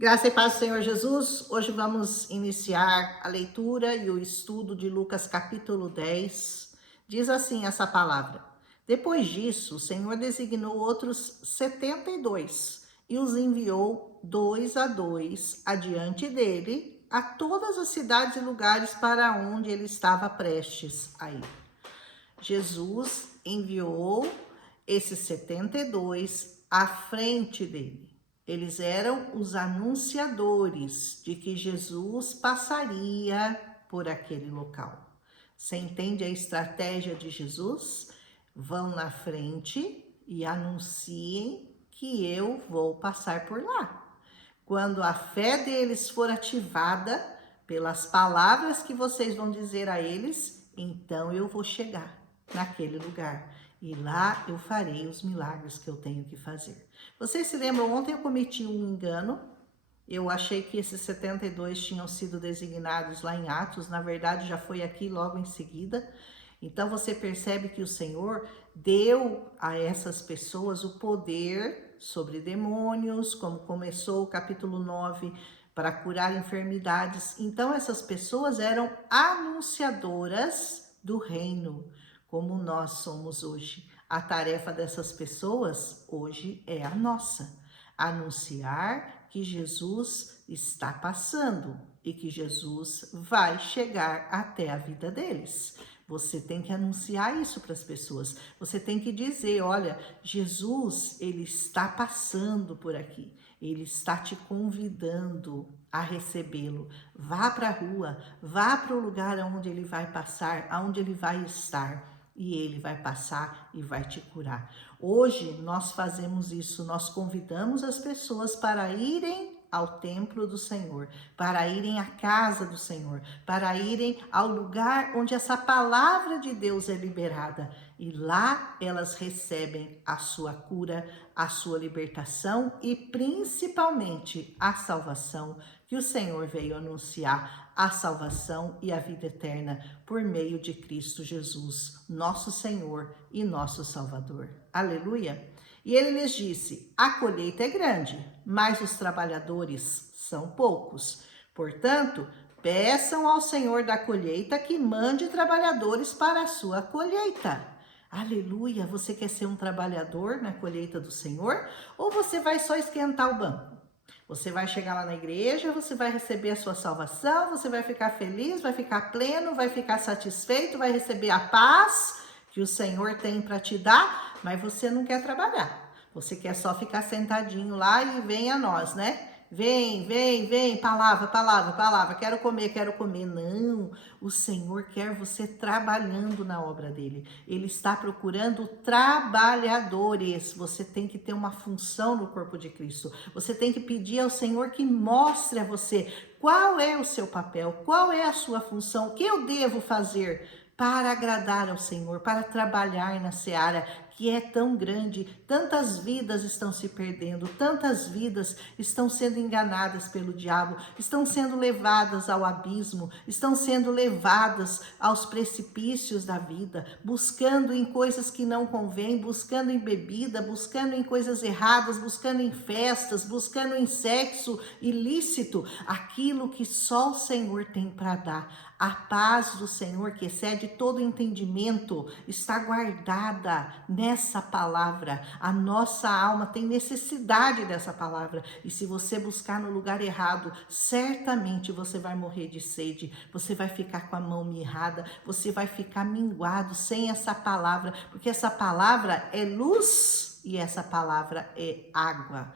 Graça e paz do Senhor Jesus. Hoje vamos iniciar a leitura e o estudo de Lucas capítulo 10. Diz assim essa palavra: Depois disso, o Senhor designou outros 72 e os enviou dois a dois adiante dele a todas as cidades e lugares para onde ele estava prestes a ir. Jesus enviou esses 72 à frente dele. Eles eram os anunciadores de que Jesus passaria por aquele local. Você entende a estratégia de Jesus? Vão na frente e anunciem que eu vou passar por lá. Quando a fé deles for ativada pelas palavras que vocês vão dizer a eles, então eu vou chegar naquele lugar e lá eu farei os milagres que eu tenho que fazer. Vocês se lembram, ontem eu cometi um engano. Eu achei que esses 72 tinham sido designados lá em Atos, na verdade já foi aqui logo em seguida. Então você percebe que o Senhor deu a essas pessoas o poder sobre demônios, como começou o capítulo 9, para curar enfermidades. Então essas pessoas eram anunciadoras do reino, como nós somos hoje. A tarefa dessas pessoas hoje é a nossa: anunciar que Jesus está passando e que Jesus vai chegar até a vida deles. Você tem que anunciar isso para as pessoas. Você tem que dizer, olha, Jesus, ele está passando por aqui. Ele está te convidando a recebê-lo. Vá para a rua, vá para o lugar onde ele vai passar, aonde ele vai estar. E ele vai passar e vai te curar. Hoje nós fazemos isso, nós convidamos as pessoas para irem ao templo do Senhor, para irem à casa do Senhor, para irem ao lugar onde essa palavra de Deus é liberada. E lá elas recebem a sua cura, a sua libertação e principalmente a salvação que o Senhor veio anunciar, a salvação e a vida eterna por meio de Cristo Jesus, nosso Senhor e nosso Salvador. Aleluia! E ele lhes disse: a colheita é grande, mas os trabalhadores são poucos. Portanto, peçam ao Senhor da colheita que mande trabalhadores para a sua colheita. Aleluia! Você quer ser um trabalhador na colheita do Senhor? Ou você vai só esquentar o banco? Você vai chegar lá na igreja, você vai receber a sua salvação, você vai ficar feliz, vai ficar pleno, vai ficar satisfeito, vai receber a paz que o Senhor tem para te dar, mas você não quer trabalhar. Você quer só ficar sentadinho lá e vem a nós, né? Vem, vem, vem, palavra, palavra, palavra, quero comer, quero comer. Não, o Senhor quer você trabalhando na obra dele. Ele está procurando trabalhadores. Você tem que ter uma função no corpo de Cristo. Você tem que pedir ao Senhor que mostre a você qual é o seu papel, qual é a sua função, o que eu devo fazer para agradar ao Senhor, para trabalhar na seara que é tão grande. Tantas vidas estão se perdendo, tantas vidas estão sendo enganadas pelo diabo, estão sendo levadas ao abismo, estão sendo levadas aos precipícios da vida, buscando em coisas que não convêm, buscando em bebida, buscando em coisas erradas, buscando em festas, buscando em sexo ilícito, aquilo que só o Senhor tem para dar. A paz do Senhor, que excede todo entendimento, está guardada nessa palavra. A nossa alma tem necessidade dessa palavra. E se você buscar no lugar errado, certamente você vai morrer de sede. Você vai ficar com a mão mirrada. Você vai ficar minguado sem essa palavra. Porque essa palavra é luz e essa palavra é água.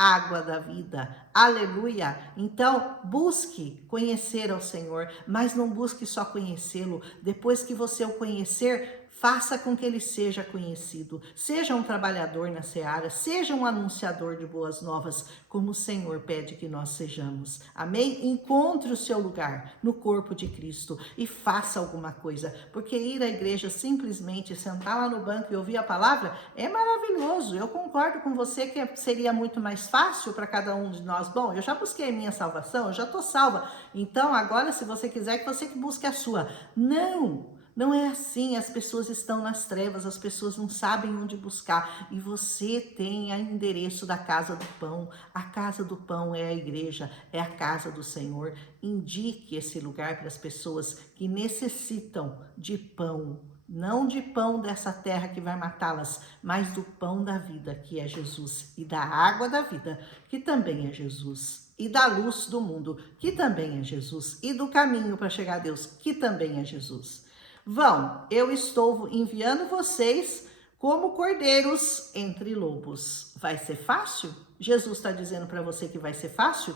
Água da vida, aleluia. Então busque conhecer ao Senhor, mas não busque só conhecê-lo. Depois que você o conhecer, faça com que ele seja conhecido. Seja um trabalhador na seara, seja um anunciador de boas novas, como o Senhor pede que nós sejamos. Amém? Encontre o seu lugar no corpo de Cristo e faça alguma coisa, porque ir à igreja simplesmente sentar lá no banco e ouvir a palavra é maravilhoso. Eu concordo com você que seria muito mais fácil para cada um de nós. Bom, eu já busquei a minha salvação, eu já estou salva. Então agora, se você quiser, que você busque a sua. Não! Não é assim, as pessoas estão nas trevas, as pessoas não sabem onde buscar. E você tem o endereço da casa do pão. A casa do pão é a igreja, é a casa do Senhor. Indique esse lugar para as pessoas que necessitam de pão. Não de pão dessa terra que vai matá-las, mas do pão da vida, que é Jesus, e da água da vida, que também é Jesus, e da luz do mundo, que também é Jesus, e do caminho para chegar a Deus, que também é Jesus. Vão, eu estou enviando vocês como cordeiros entre lobos. Vai ser fácil? Jesus está dizendo para você que vai ser fácil?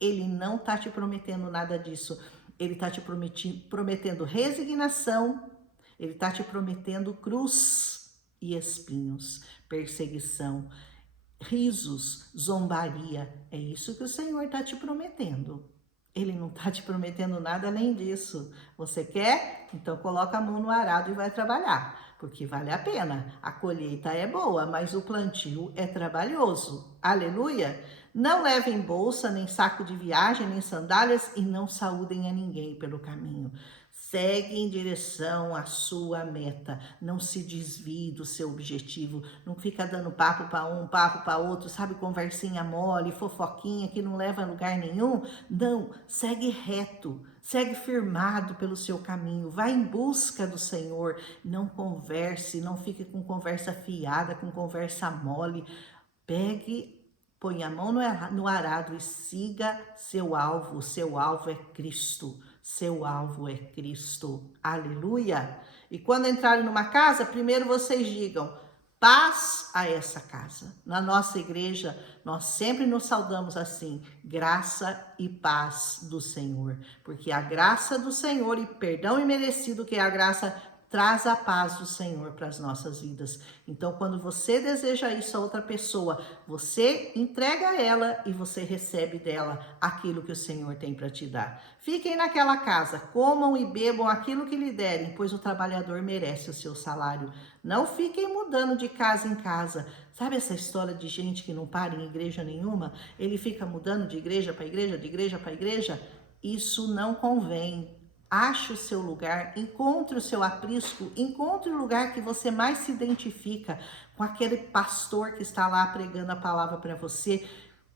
Ele não está te prometendo nada disso. Ele está te prometendo resignação. Ele está te prometendo cruz e espinhos, perseguição, risos, zombaria. É isso que o Senhor está te prometendo. Ele não está te prometendo nada além disso. Você quer? Então coloca a mão no arado e vai trabalhar, porque vale a pena. A colheita é boa, mas o plantio é trabalhoso. Aleluia! Não levem bolsa, nem saco de viagem, nem sandálias e não saúdem a ninguém pelo caminho. Segue em direção à sua meta, não se desvie do seu objetivo, não fica dando papo para um, papo para outro, sabe, conversinha mole, fofoquinha que não leva a lugar nenhum. Não, segue reto, segue firmado pelo seu caminho, vai em busca do Senhor, não converse, não fique com conversa fiada, com conversa mole. Pegue, põe a mão no arado e siga seu alvo é Cristo. Seu alvo é Cristo. Aleluia! E quando entrarem numa casa, primeiro vocês digam: paz a essa casa. Na nossa igreja, nós sempre nos saudamos assim: graça e paz do Senhor. Porque a graça do Senhor e perdão imerecido, que é a graça, traz a paz do Senhor para as nossas vidas. Então, quando você deseja isso a outra pessoa, você entrega a ela e você recebe dela aquilo que o Senhor tem para te dar. Fiquem naquela casa, comam e bebam aquilo que lhe derem, pois o trabalhador merece o seu salário. Não fiquem mudando de casa em casa. Sabe essa história de gente que não para em igreja nenhuma? Ele fica mudando de igreja para igreja, de igreja para igreja? Isso não convém. Ache o seu lugar, encontre o seu aprisco, encontre o lugar que você mais se identifica com aquele pastor que está lá pregando a palavra para você.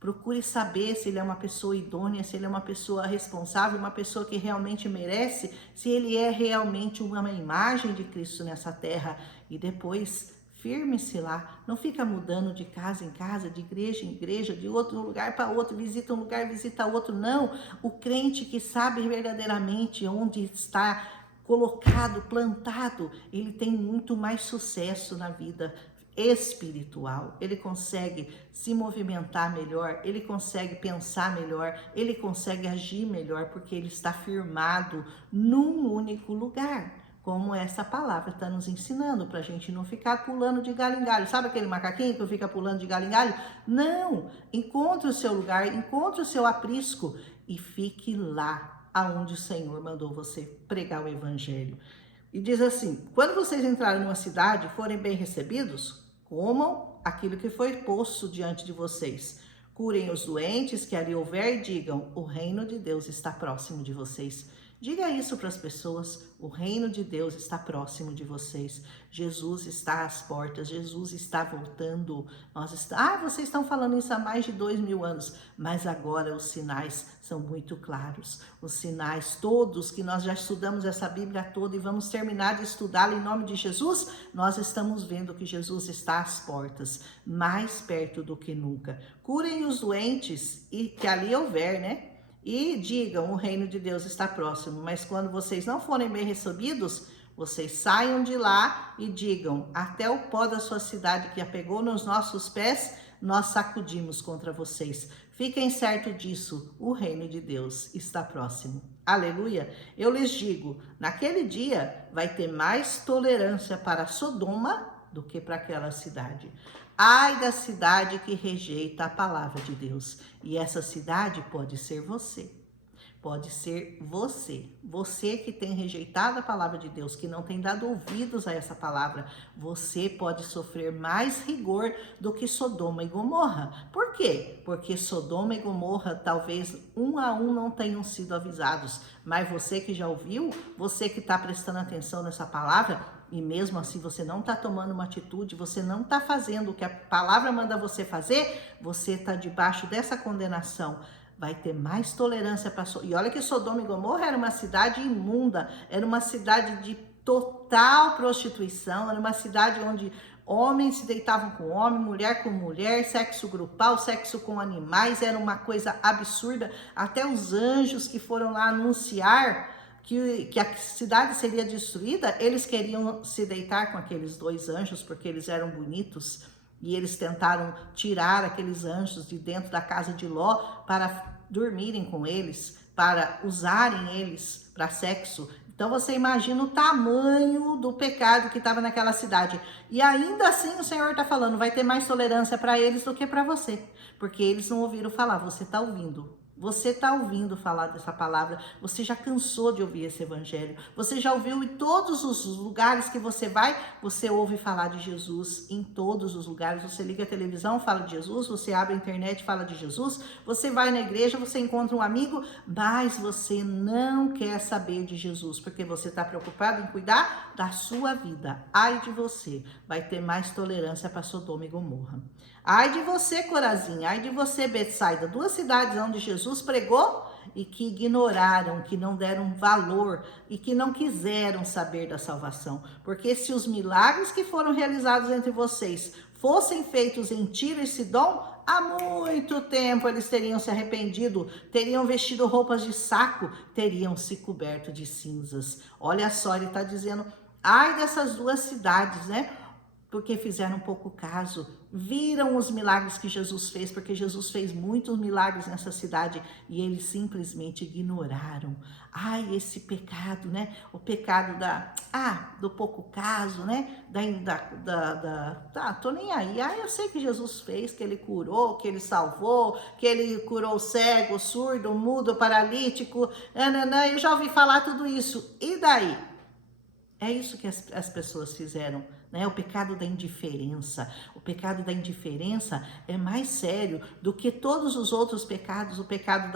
Procure saber se ele é uma pessoa idônea, se ele é uma pessoa responsável, uma pessoa que realmente merece, se ele é realmente uma imagem de Cristo nessa terra. E depois, firme-se lá, não fica mudando de casa em casa, de igreja em igreja, de outro lugar para outro, visita um lugar, visita outro. Não, o crente que sabe verdadeiramente onde está colocado, plantado, ele tem muito mais sucesso na vida espiritual. Ele consegue se movimentar melhor, ele consegue pensar melhor, ele consegue agir melhor, porque ele está firmado num único lugar. Como essa palavra está nos ensinando, para a gente não ficar pulando de galho em galho. Sabe aquele macaquinho que fica pulando de galho em galho? Não! Encontre o seu lugar, encontre o seu aprisco e fique lá aonde o Senhor mandou você pregar o evangelho. E diz assim: quando vocês entrarem numa cidade e forem bem recebidos, comam aquilo que foi posto diante de vocês. Curem os doentes que ali houver e digam: o reino de Deus está próximo de vocês. Diga isso para as pessoas: o reino de Deus está próximo de vocês. Jesus está às portas, Jesus está voltando. Vocês estão falando isso há mais de 2000 anos, mas agora os sinais são muito claros. Os sinais todos que nós já estudamos essa Bíblia toda e vamos terminar de estudá-la em nome de Jesus, nós estamos vendo que Jesus está às portas, mais perto do que nunca. Curem os doentes e que ali houver, né? E digam: o reino de Deus está próximo. Mas quando vocês não forem bem recebidos, vocês saiam de lá e digam: até o pó da sua cidade que apegou nos nossos pés, nós sacudimos contra vocês. Fiquem certos disso, o reino de Deus está próximo. Aleluia! Eu lhes digo, naquele dia vai ter mais tolerância para Sodoma do que para aquela cidade. Ai da cidade que rejeita a palavra de Deus. E essa cidade pode ser você. pode ser você. Você que tem rejeitado a palavra de Deus, que não tem dado ouvidos a essa palavra, você pode sofrer mais rigor do que Sodoma e Gomorra. Por quê? Porque Sodoma e Gomorra talvez um a um não tenham sido avisados, mas você que já ouviu, você que está prestando atenção nessa palavra, e mesmo assim você não está tomando uma atitude, você não está fazendo o que a palavra manda você fazer, você está debaixo dessa condenação. Vai ter mais tolerância para... E olha que Sodoma e Gomorra era uma cidade imunda, era uma cidade de total prostituição, era uma cidade onde homens se deitavam com homem, mulher com mulher, sexo grupal, sexo com animais, era uma coisa absurda. Até os anjos que foram lá anunciar que a cidade seria destruída, eles queriam se deitar com aqueles dois anjos porque eles eram bonitos. E eles tentaram tirar aqueles anjos de dentro da casa de Ló para dormirem com eles, para usarem eles para sexo. Então você imagina o tamanho do pecado que estava naquela cidade. E ainda assim o Senhor está falando, vai ter mais tolerância para eles do que para você. Porque eles não ouviram falar, você está ouvindo. Você está ouvindo falar dessa palavra, você já cansou de ouvir esse evangelho, você já ouviu em todos os lugares que você vai, você ouve falar de Jesus em todos os lugares, você liga a televisão, fala de Jesus, você abre a internet, fala de Jesus, você vai na igreja, você encontra um amigo, mas você não quer saber de Jesus, porque você está preocupado em cuidar da sua vida. Ai de você, vai ter mais tolerância para Sodoma e Gomorra. Ai de você, Corazim, ai de você, Betsaida, duas cidades onde Jesus pregou e que ignoraram, que não deram valor e que não quiseram saber da salvação. Porque se os milagres que foram realizados entre vocês fossem feitos em Tiro e Sidom, há muito tempo eles teriam se arrependido, teriam vestido roupas de saco, teriam se coberto de cinzas. Olha só, ele está dizendo, ai dessas duas cidades, né? Porque fizeram pouco caso, viram os milagres que Jesus fez, porque Jesus fez muitos milagres nessa cidade e eles simplesmente ignoraram. Ai, esse pecado, né? O pecado do pouco caso, né? Tô nem aí. Eu sei que Jesus fez, que ele curou, que ele salvou, que ele curou o cego, o surdo, o mudo, o paralítico. Eu já ouvi falar tudo isso. E daí? É isso que as pessoas fizeram. O pecado da indiferença. O pecado da indiferença é mais sério do que todos os outros pecados. O pecado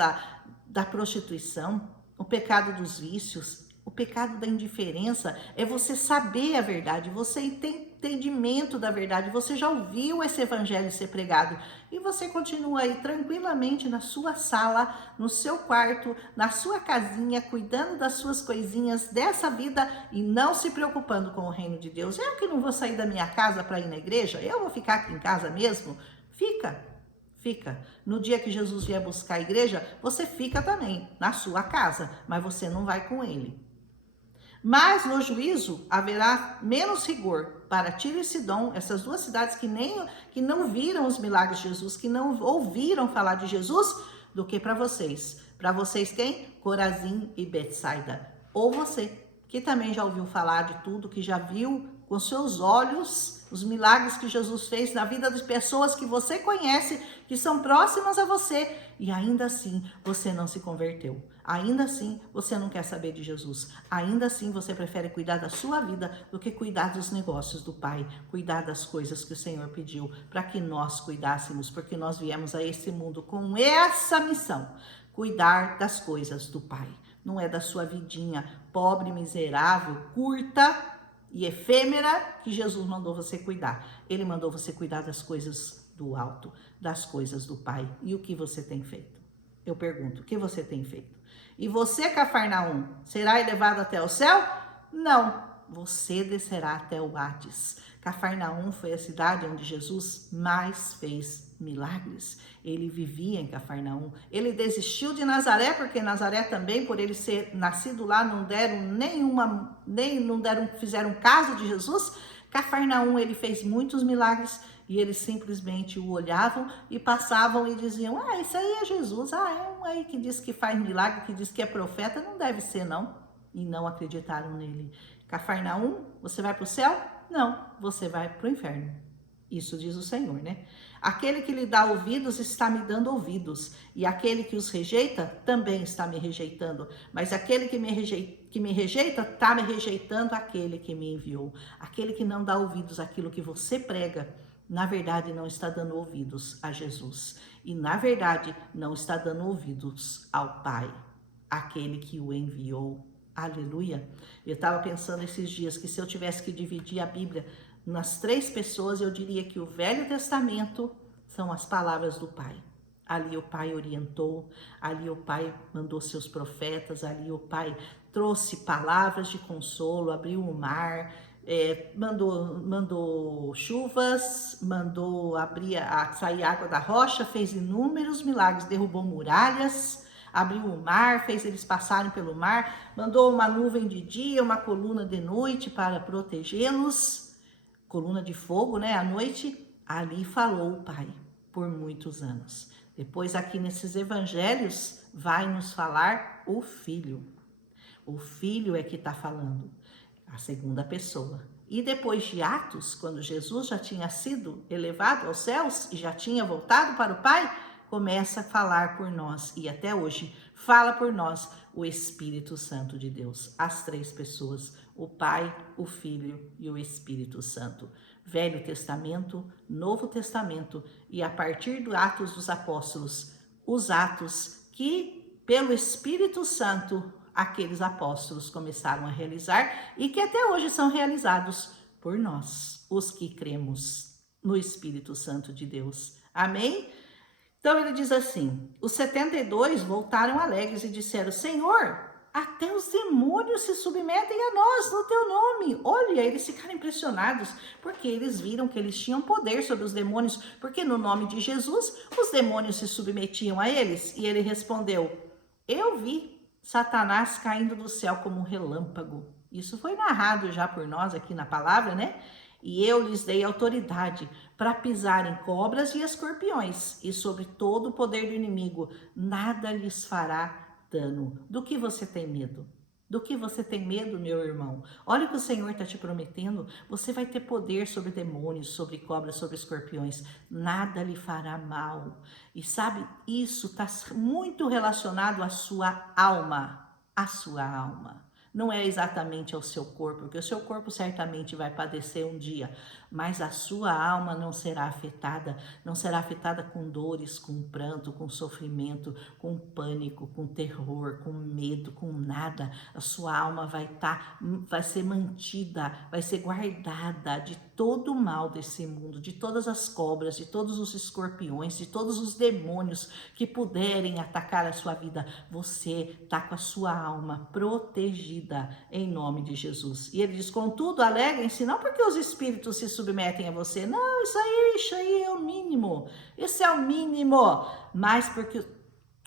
da prostituição, o pecado dos vícios. O pecado da indiferença é você saber a verdade, você tem entendimento da verdade, você já ouviu esse evangelho ser pregado e você continua aí tranquilamente na sua sala, no seu quarto, na sua casinha, cuidando das suas coisinhas dessa vida e não se preocupando com o reino de Deus. Eu que não vou sair da minha casa para ir na igreja, eu vou ficar aqui em casa mesmo? Fica. No dia que Jesus vier buscar a igreja, você fica também na sua casa, mas você não vai com ele. Mas no juízo haverá menos rigor para Tiro e Sidom, essas duas cidades que não viram os milagres de Jesus, que não ouviram falar de Jesus, do que para vocês. Para vocês quem? Corazim e Betsaida. Ou você, que também já ouviu falar de tudo, que já viu com seus olhos os milagres que Jesus fez na vida das pessoas que você conhece, que são próximas a você, e ainda assim você não se converteu. Ainda assim você não quer saber de Jesus. Ainda assim você prefere cuidar da sua vida do que cuidar dos negócios do Pai, cuidar das coisas que o Senhor pediu para que nós cuidássemos, porque nós viemos a esse mundo com essa missão, cuidar das coisas do Pai. Não é da sua vidinha pobre, miserável, curta e efêmera que Jesus mandou você cuidar. Ele mandou você cuidar das coisas do alto, das coisas do Pai. E o que você tem feito? Eu pergunto, o que você tem feito? E você, Cafarnaum, será elevado até o céu? Não, você descerá até o Hades. Cafarnaum foi a cidade onde Jesus mais fez milagres. Ele vivia em Cafarnaum. Ele desistiu de Nazaré, porque Nazaré também, por ele ser nascido lá, fizeram caso de Jesus. Cafarnaum, ele fez muitos milagres e eles simplesmente o olhavam e passavam e diziam, isso aí é Jesus, é um aí que diz que faz milagre, que diz que é profeta, não deve ser não. E não acreditaram nele. Cafarnaum, você vai para o céu? Não, você vai para o inferno. Isso diz o Senhor, né? Aquele que lhe dá ouvidos está me dando ouvidos, e aquele que os rejeita também está me rejeitando. Mas aquele que me rejeita está me rejeitando aquele que me enviou. Aquele que não dá ouvidos àquilo que você prega, na verdade não está dando ouvidos a Jesus. E na verdade não está dando ouvidos ao Pai, aquele que o enviou. Aleluia. Eu estava pensando esses dias que se eu tivesse que dividir a Bíblia nas 3 pessoas, eu diria que o Velho Testamento são as palavras do Pai. Ali o Pai orientou, ali o Pai mandou seus profetas, ali o Pai trouxe palavras de consolo, abriu o mar, mandou chuvas, mandou sair água da rocha, fez inúmeros milagres, derrubou muralhas, abriu o mar, fez eles passarem pelo mar, mandou uma nuvem de dia, uma coluna de noite para protegê-los, coluna de fogo, né, à noite. Ali falou o Pai por muitos anos. Depois aqui nesses evangelhos vai nos falar o Filho. O Filho é que está falando, a segunda pessoa. E depois de Atos, quando Jesus já tinha sido elevado aos céus e já tinha voltado para o Pai, começa a falar por nós, e até hoje fala por nós o Espírito Santo de Deus. As 3 pessoas, o Pai, o Filho e o Espírito Santo. Velho Testamento, Novo Testamento, e a partir do Atos dos Apóstolos, os atos que, pelo Espírito Santo, aqueles apóstolos começaram a realizar e que até hoje são realizados por nós, os que cremos no Espírito Santo de Deus. Amém? Então ele diz assim: os 72 voltaram alegres e disseram: Senhor, até os demônios se submetem a nós no teu nome. Olha, eles ficaram impressionados, porque eles viram que eles tinham poder sobre os demônios, porque no nome de Jesus os demônios se submetiam a eles. E ele respondeu: eu vi Satanás caindo do céu como um relâmpago. Isso foi narrado já por nós aqui na palavra, né? E eu lhes dei autoridade para pisar em cobras e escorpiões, e sobre todo o poder do inimigo, nada lhes fará dano. Do que você tem medo? Do que você tem medo, meu irmão? Olha o que o Senhor está te prometendo. Você vai ter poder sobre demônios, sobre cobras, sobre escorpiões. Nada lhe fará mal. E sabe, isso está muito relacionado à sua alma. À sua alma. Não é exatamente ao seu corpo, porque o seu corpo certamente vai padecer um dia, mas a sua alma não será afetada com dores, com pranto, com sofrimento, com pânico, com terror, com medo, com nada. A sua alma vai ser mantida, vai ser guardada de todo o mal desse mundo, de todas as cobras, de todos os escorpiões, de todos os demônios que puderem atacar a sua vida. Você está com a sua alma protegida em nome de Jesus. E ele diz: contudo, alegrem-se, não porque os espíritos se submetem a você, não, isso aí é o mínimo, esse é o mínimo, mas porque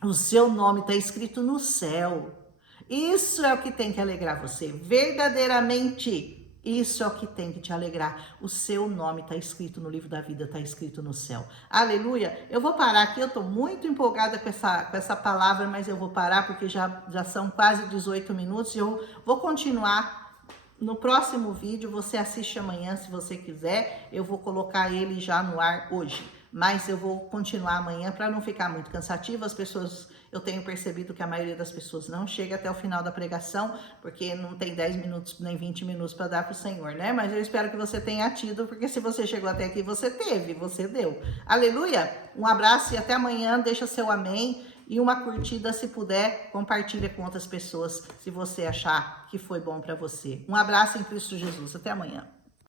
o seu nome está escrito no céu. Isso é o que tem que alegrar você, verdadeiramente. Isso é o que tem que te alegrar. O seu nome está escrito no livro da vida, está escrito no céu. Aleluia. Eu vou parar aqui, eu estou muito empolgada com essa palavra, mas eu vou parar porque já são quase 18 minutos e eu vou continuar no próximo vídeo. Você assiste amanhã se você quiser. Eu vou colocar ele já no ar hoje, mas eu vou continuar amanhã para não ficar muito cansativo. As pessoas... Eu tenho percebido que a maioria das pessoas não chega até o final da pregação, porque não tem 10 minutos nem 20 minutos para dar para o Senhor, né? Mas eu espero que você tenha tido, porque se você chegou até aqui, você teve, você deu. Aleluia! Um abraço e até amanhã. Deixa seu amém e uma curtida, se puder, compartilha com outras pessoas, se você achar que foi bom para você. Um abraço em Cristo Jesus. Até amanhã.